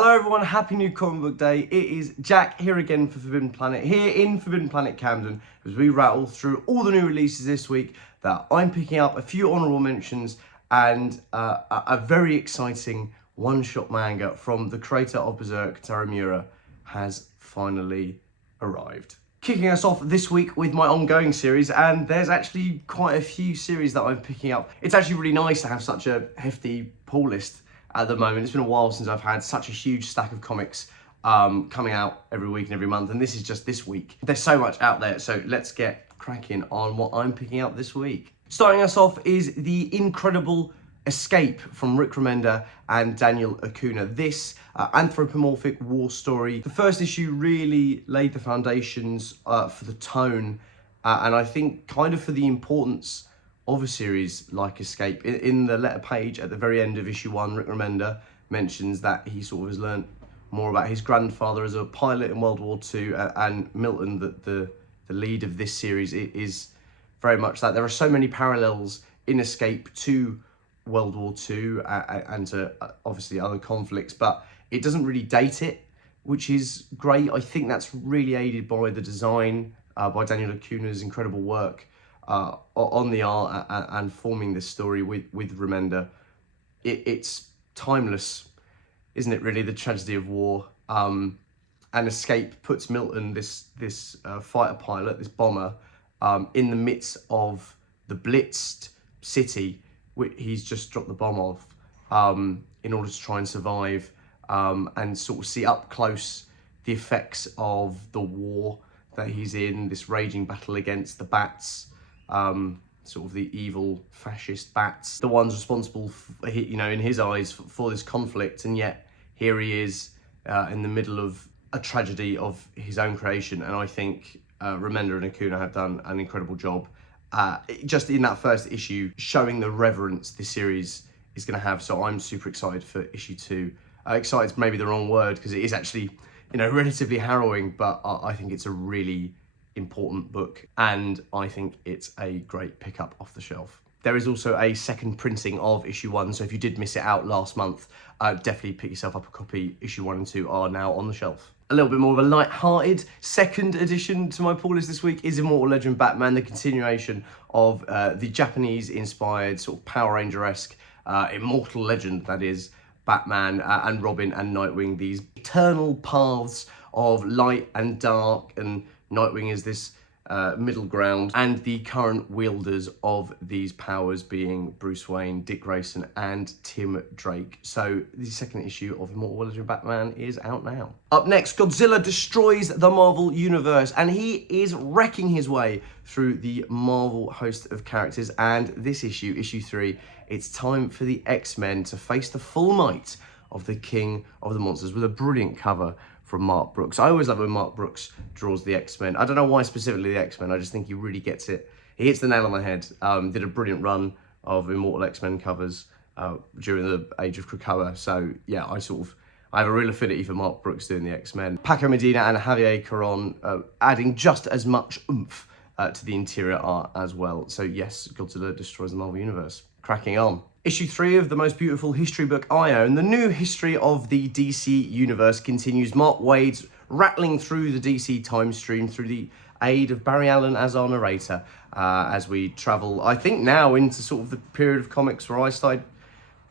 Hello everyone, happy new comic book day. It is Jack here again for Forbidden Planet, here in Forbidden Planet Camden, as we rattle through all the new releases this week that I'm picking up, a few honourable mentions, and a very exciting one-shot manga from the creator of Berserk, Taramura, has finally arrived. Kicking us off this week with my ongoing series, and there's actually quite a few series that I'm picking up. It's actually really nice to have such a hefty pull list at the moment. It's been a while since I've had such a huge stack of comics coming out every week and every month, and this is just this week. There's so much out there, so let's get cracking on what I'm picking up this week. Starting us off is the incredible Escape from Rick Remender and Daniel Acuna. This anthropomorphic war story. The first issue really laid the foundations for the tone, and I think kind of for the importance of a series like Escape. In the letter page at the very end of issue 1, Rick Remender mentions that he sort of has learnt more about his grandfather as a pilot in World War II, and Milton, the lead of this series, is very much that. There are so many parallels in Escape to World War II and to obviously other conflicts, but it doesn't really date it, which is great. I think that's really aided by the design, by Daniel Acuna's incredible work on the art and forming this story with Remender. It's timeless, isn't it, really, the tragedy of war. And Escape puts Milton, this fighter pilot, this bomber, in the midst of the blitzed city which he's just dropped the bomb off, in order to try and survive, and sort of see up close the effects of the war that he's in, this raging battle against the bats, sort of the evil fascist bats, the ones responsible, in his eyes, for this conflict. And yet here he is in the middle of a tragedy of his own creation. And I think Remender and Acuna have done an incredible job just in that first issue, showing the reverence this series is going to have. So I'm super excited for issue 2. Excited's maybe the wrong word, because it is actually, relatively harrowing, but I think it's a really important book, and I think it's a great pickup off the shelf. There is also a second printing of issue 1, so if you did miss it out last month, definitely pick yourself up a copy. Issue 1 and 2 are now on the shelf. A little bit more of a light-hearted second addition to my pull list this week is Immortal Legend Batman, the continuation of the Japanese-inspired, sort of Power Ranger-esque Immortal Legend, that is, Batman and Robin and Nightwing, these eternal paths of light and dark, and Nightwing is this middle ground, and the current wielders of these powers being Bruce Wayne, Dick Grayson, and Tim Drake. So the second issue of Immortal Legend Batman is out now. Up next, Godzilla destroys the Marvel Universe, and he is wrecking his way through the Marvel host of characters. And this issue, issue 3, it's time for the X-Men to face the full might of the King of the Monsters, with a brilliant cover from Mark Brooks. I always love when Mark Brooks draws the X-Men. I don't know why specifically the X-Men, I just think he really gets it. He hits the nail on the head. Did a brilliant run of Immortal X-Men covers during the age of Krakoa. So yeah, I have a real affinity for Mark Brooks doing the X-Men. Paco Medina and Javier Caron adding just as much oomph to the interior art as well. So yes, Godzilla destroys the Marvel Universe. Cracking on. Issue 3 of the most beautiful history book I own. The new history of the DC Universe continues. Mark Waid's rattling through the DC time stream through the aid of Barry Allen as our narrator, as we travel, I think, now into sort of the period of comics where I started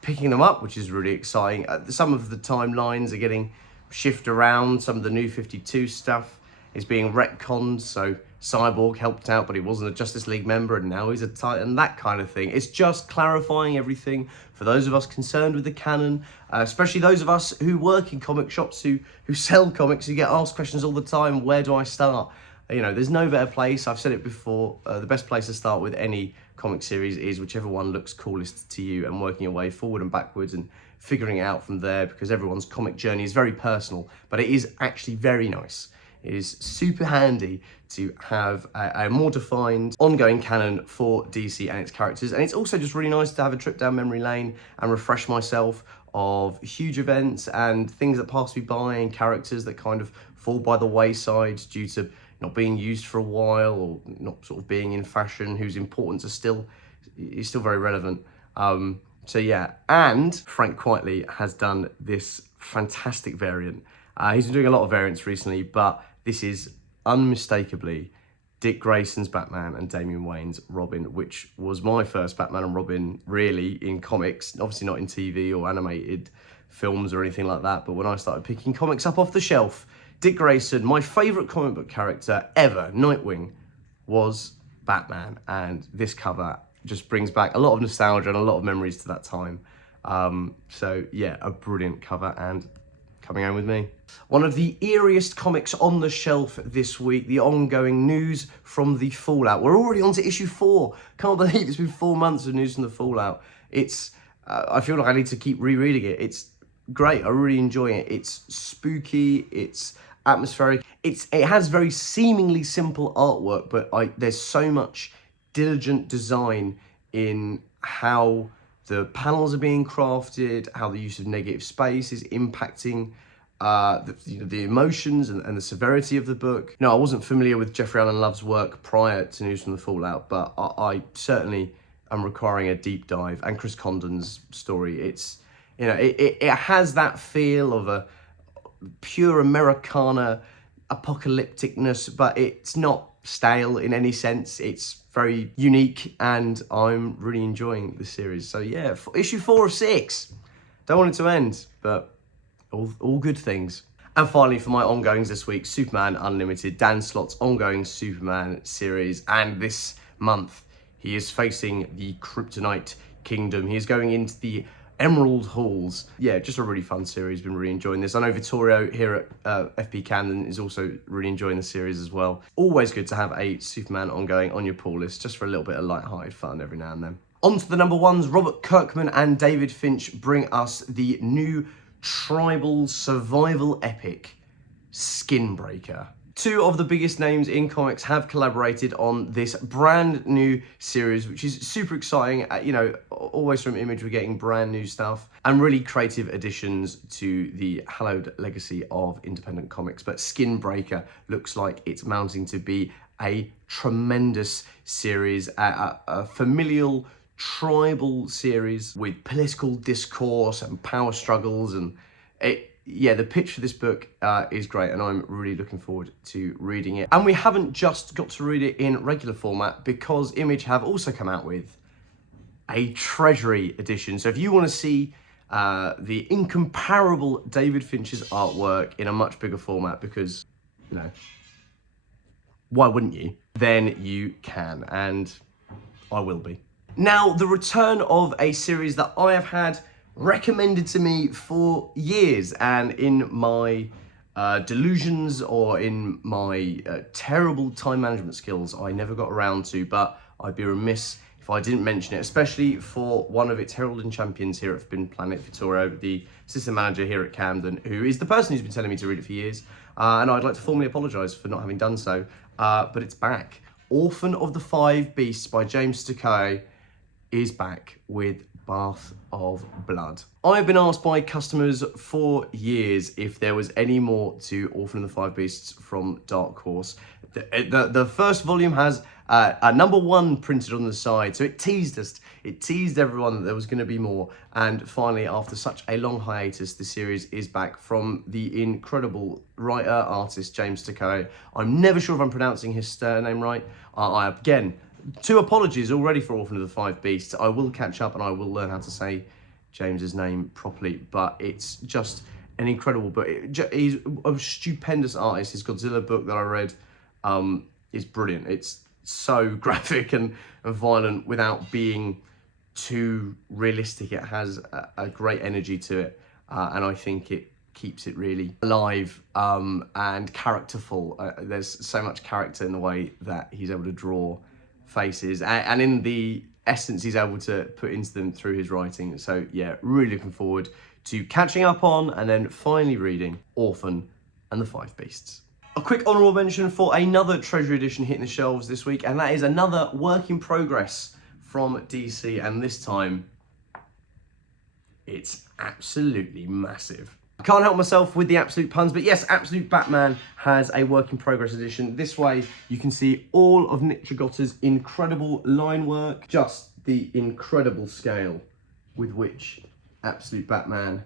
picking them up, which is really exciting. Some of the timelines are getting shifted around. Some of the New 52 stuff is being retconned, so Cyborg helped out, but he wasn't a Justice League member, and now he's a Titan, that kind of thing. It's just clarifying everything for those of us concerned with the canon, especially those of us who work in comic shops, who sell comics, who get asked questions all the time, where do I start? There's no better place, I've said it before, the best place to start with any comic series is whichever one looks coolest to you, and working your way forward and backwards and figuring it out from there, because everyone's comic journey is very personal, but it is actually very nice. It is super handy to have a more defined ongoing canon for DC and its characters. And it's also just really nice to have a trip down memory lane and refresh myself of huge events and things that pass me by, and characters that kind of fall by the wayside due to not being used for a while or not sort of being in fashion, whose importance is still very relevant. So yeah, and Frank Quitely has done this fantastic variant. He's been doing a lot of variants recently, but this is unmistakably Dick Grayson's Batman and Damian Wayne's Robin, which was my first Batman and Robin really in comics, obviously not in TV or animated films or anything like that, but when I started picking comics up off the shelf, Dick Grayson, my favourite comic book character ever, Nightwing, was Batman, and this cover just brings back a lot of nostalgia and a lot of memories to that time. So yeah, a brilliant cover and coming home with me. One of the eeriest comics on the shelf this week, the ongoing news from the Fallout. We're already on to issue 4. Can't believe it's been 4 months of news from the Fallout. It's, I feel like I need to keep rereading it. It's great, I really enjoy it. It's spooky, it's atmospheric. It has very seemingly simple artwork, but there's so much diligent design in how the panels are being crafted, how the use of negative space is impacting the emotions and the severity of the book. I wasn't familiar with Jeffrey Allen Love's work prior to News from the Fallout, but I certainly am requiring a deep dive. And Chris Condon's story, it's, it has that feel of a pure Americana apocalypticness, but it's not stale in any sense. It's very unique, and I'm really enjoying the series. So yeah, issue 4 of 6. Don't want it to end, but all good things. And finally, for my ongoings this week, Superman Unlimited, Dan Slott's ongoing Superman series. And this month, he is facing the Kryptonite Kingdom. He is going into the Emerald Halls. Yeah, just a really fun series. Been really enjoying this. I know Vittorio here at FP Camden is also really enjoying the series as well. Always good to have a Superman ongoing on your pull list, just for a little bit of light-hearted fun every now and then. On to the number ones. Robert Kirkman and David Finch bring us the new tribal survival epic, Skinbreaker. 2 of the biggest names in comics have collaborated on this brand new series, which is super exciting. Always from Image, we're getting brand new stuff and really creative additions to the hallowed legacy of independent comics. But Skinbreaker looks like it's mounting to be a tremendous series, a familial tribal series with political discourse and power struggles, and the pitch for this book is great, and I'm really looking forward to reading it. And we haven't just got to read it in regular format, because Image have also come out with a Treasury edition. So if you want to see the incomparable David Finch's artwork in a much bigger format, because, why wouldn't you? Then you can, and I will be. Now, the return of a series that I have had recommended to me for years, and in my delusions or in my terrible time management skills, I never got around to, but I'd be remiss if I didn't mention it, especially for one of its heralding champions here at Forbidden Planet, Vittorio, the assistant manager here at Camden, who is the person who's been telling me to read it for years, and I'd like to formally apologise for not having done so, but it's back. Orphan of the Five Beasts by James Takei is back with Bath of Blood. I've been asked by customers for years if there was any more to Orphan of the Five Beasts from Dark Horse. The first volume has a number 1 printed on the side, so it teased us. It teased everyone that there was going to be more. And finally, after such a long hiatus, the series is back from the incredible writer-artist James Takei. I'm never sure if I'm pronouncing his name right. Again, 2 apologies already for Orphan of the Five Beasts. I will catch up and I will learn how to say James's name properly, but it's just an incredible book. He's a stupendous artist. His Godzilla book that I read is brilliant. It's so graphic and violent without being too realistic. It has a great energy to it, and I think it keeps it really alive and characterful. There's so much character in the way that he's able to draw faces, and in the essence he's able to put into them through his writing. So yeah, really looking forward to catching up on and then finally reading Orphan and the Five Beasts. A quick honourable mention for another Treasury edition hitting the shelves this week, and that is another work in progress from DC, and this time it's absolutely massive. I can't help myself with the absolute puns, but yes, Absolute Batman has a work in progress edition. This way you can see all of Nick Dragotta's incredible line work, just the incredible scale with which Absolute Batman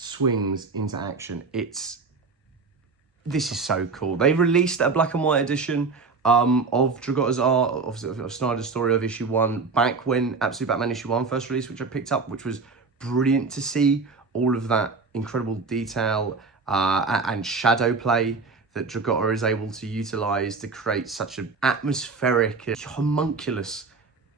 swings into action. This is so cool. They released a black and white edition of Dragotta's art, of Snyder's story of issue 1, back when Absolute Batman issue 1 first released, which I picked up, which was brilliant to see all of that incredible detail and shadow play that Dragotta is able to utilize to create such an atmospheric, homunculus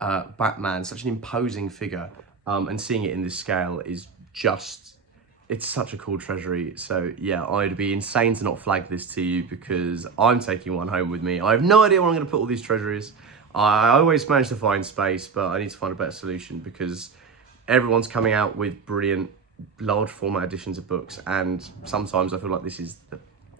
Batman, such an imposing figure. And seeing it in this scale is just, it's such a cool treasury. So yeah, I'd be insane to not flag this to you because I'm taking one home with me. I have no idea where I'm going to put all these treasuries. I always manage to find space, but I need to find a better solution because everyone's coming out with brilliant large format editions of books, and sometimes I feel like this is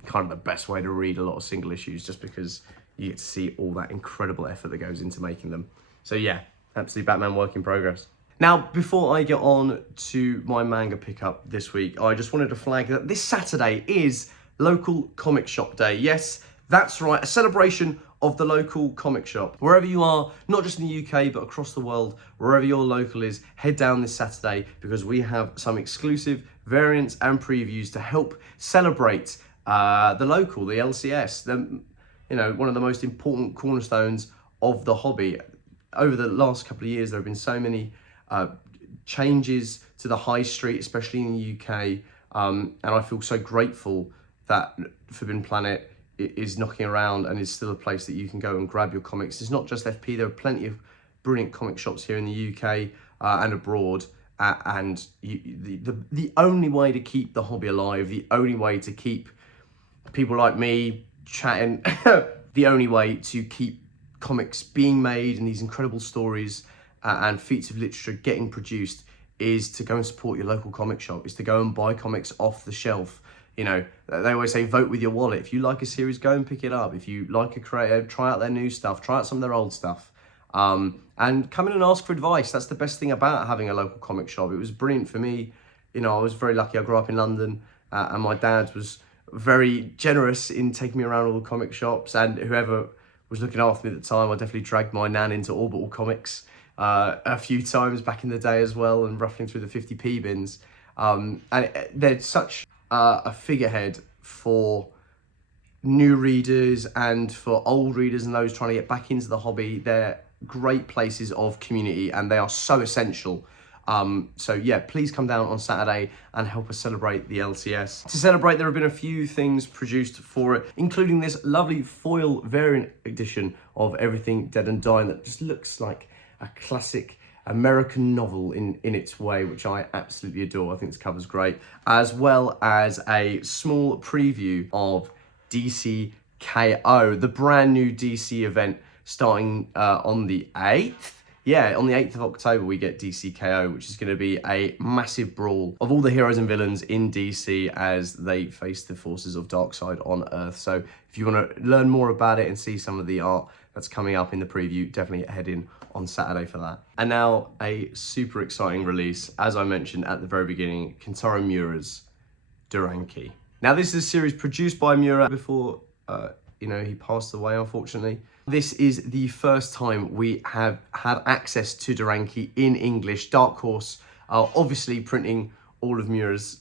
kind of the best way to read a lot of single issues, just because you get to see all that incredible effort that goes into making them. So yeah, Absolute Batman work in progress. Now, before I get on to my manga pickup this week, I just wanted to flag that this Saturday is local comic shop day. Yes, that's right, a celebration of the local comic shop. Wherever you are, not just in the UK, but across the world, wherever your local is, head down this Saturday because we have some exclusive variants and previews to help celebrate the local, the LCS, one of the most important cornerstones of the hobby. Over the last couple of years, there have been so many changes to the high street, especially in the UK, and I feel so grateful that Forbidden Planet is knocking around and is still a place that you can go and grab your comics. It's not just FP, there are plenty of brilliant comic shops here in the UK and abroad, and the only way to keep the hobby alive, the only way to keep people like me chatting, the only way to keep comics being made and these incredible stories and feats of literature getting produced is to go and support your local comic shop, is to go and buy comics off the shelf. You know, they always say vote with your wallet. If you like a series, go and pick it up. If you like a creator, try out their new stuff, try out some of their old stuff. And come in and ask for advice. That's the best thing about having a local comic shop. It was brilliant for me. You know, I was very lucky. I grew up in London and my dad was very generous in taking me around all the comic shops, and whoever was looking after me at the time, I definitely dragged my nan into Orbital Comics a few times back in the day as well, and ruffling through the 50p bins. And they're such a figurehead for new readers and for old readers and those trying to get back into the hobby. They're great places of community and they are so essential. So yeah, please come down on Saturday and help us celebrate the LCS. To celebrate, there have been a few things produced for it, including this lovely foil variant edition of Everything Dead and Dying that just looks like a classic American novel in its way, which I absolutely adore. I think this cover's great, as well as a small preview of DC KO, the brand new DC event starting on the 8th. Yeah, on the 8th of October, we get DC KO, which is going to be a massive brawl of all the heroes and villains in DC as they face the forces of Darkseid on Earth. So if you want to learn more about it and see some of the art that's coming up in the preview, definitely head in on Saturday for that. And now a super exciting release, as I mentioned at the very beginning, Kentaro Miura's Duranki. Now this is a series produced by Miura before, he passed away, unfortunately. This is the first time we have had access to Duranki in English. Dark Horse are obviously printing all of Miura's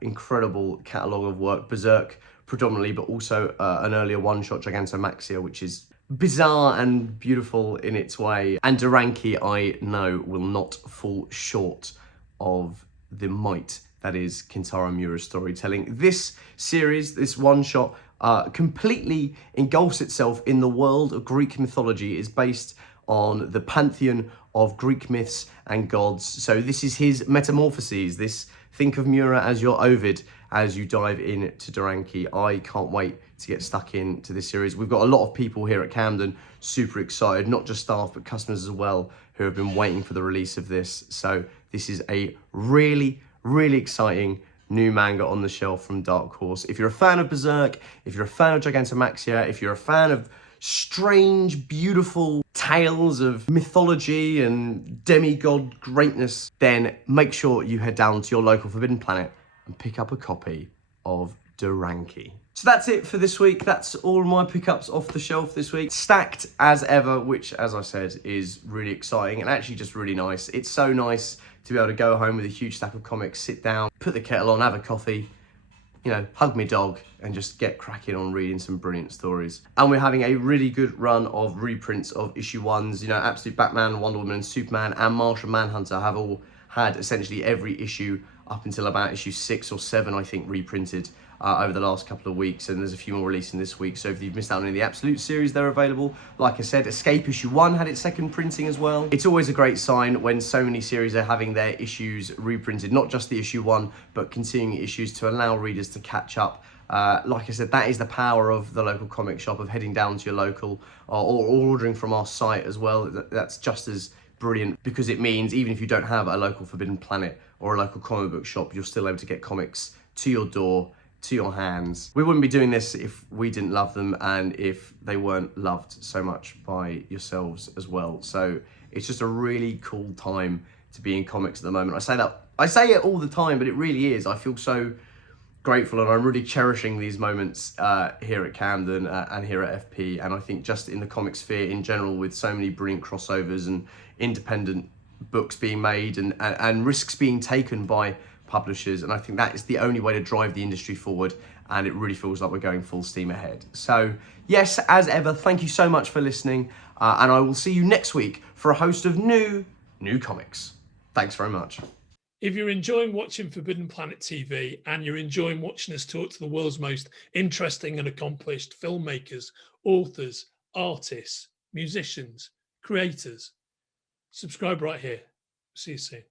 incredible catalogue of work, Berserk predominantly, but also an earlier one-shot, Gigantomaxia, which is bizarre and beautiful in its way. And Duranki, I know, will not fall short of the might that is Kentaro Miura's storytelling. This series, this one-shot, completely engulfs itself in the world of Greek mythology. It is based on the pantheon of Greek myths and gods. So this is his metamorphoses. Think of Miura as your Ovid as you dive into Duranki. I can't wait to get stuck into this series. We've got a lot of people here at Camden super excited, not just staff, but customers as well, who have been waiting for the release of this. So this is a really, really exciting new manga on the shelf from Dark Horse. If you're a fan of Berserk, if you're a fan of Gigantomaxia, if you're a fan of strange, beautiful tales of mythology and demigod greatness, then make sure you head down to your local Forbidden Planet and pick up a copy of Duranki. So that's it for this week. That's all my pickups off the shelf this week. Stacked as ever, which, as I said, is really exciting and actually just really nice. It's so nice to be able to go home with a huge stack of comics, sit down, put the kettle on, have a coffee, you know, hug my dog and just get cracking on reading some brilliant stories. And we're having a really good run of reprints of issue ones. You know, Absolute Batman, Wonder Woman and Superman and Martian Manhunter have all had essentially every issue up until about issue 6 or 7, I think, reprinted over the last couple of weeks, and there's a few more releasing this week. So if you've missed out on any of the Absolute series, they're available. Like I said, Escape issue 1 had its second printing as well. It's always a great sign when so many series are having their issues reprinted, not just the issue 1, but continuing issues to allow readers to catch up. Like I said, that is the power of the local comic shop, of heading down to your local or ordering from our site as well. That's just as brilliant, because it means even if you don't have a local Forbidden Planet or a local comic book shop, you're still able to get comics to your door, to your hands. We wouldn't be doing this if we didn't love them and if they weren't loved so much by yourselves as well. So it's just a really cool time to be in comics at the moment. I say it all the time, but it really is. I feel so grateful, and I'm really cherishing these moments here at Camden and here at FP, and I think just in the comic sphere in general, with so many brilliant crossovers and independent books being made and risks being taken by publishers, and I think that is the only way to drive the industry forward, and it really feels like we're going full steam ahead. So yes, as ever, thank you so much for listening, and I will see you next week for a host of new comics. Thanks very much. If you're enjoying watching Forbidden Planet TV and you're enjoying watching us talk to the world's most interesting and accomplished filmmakers, authors, artists, musicians, creators, subscribe right here. See you soon.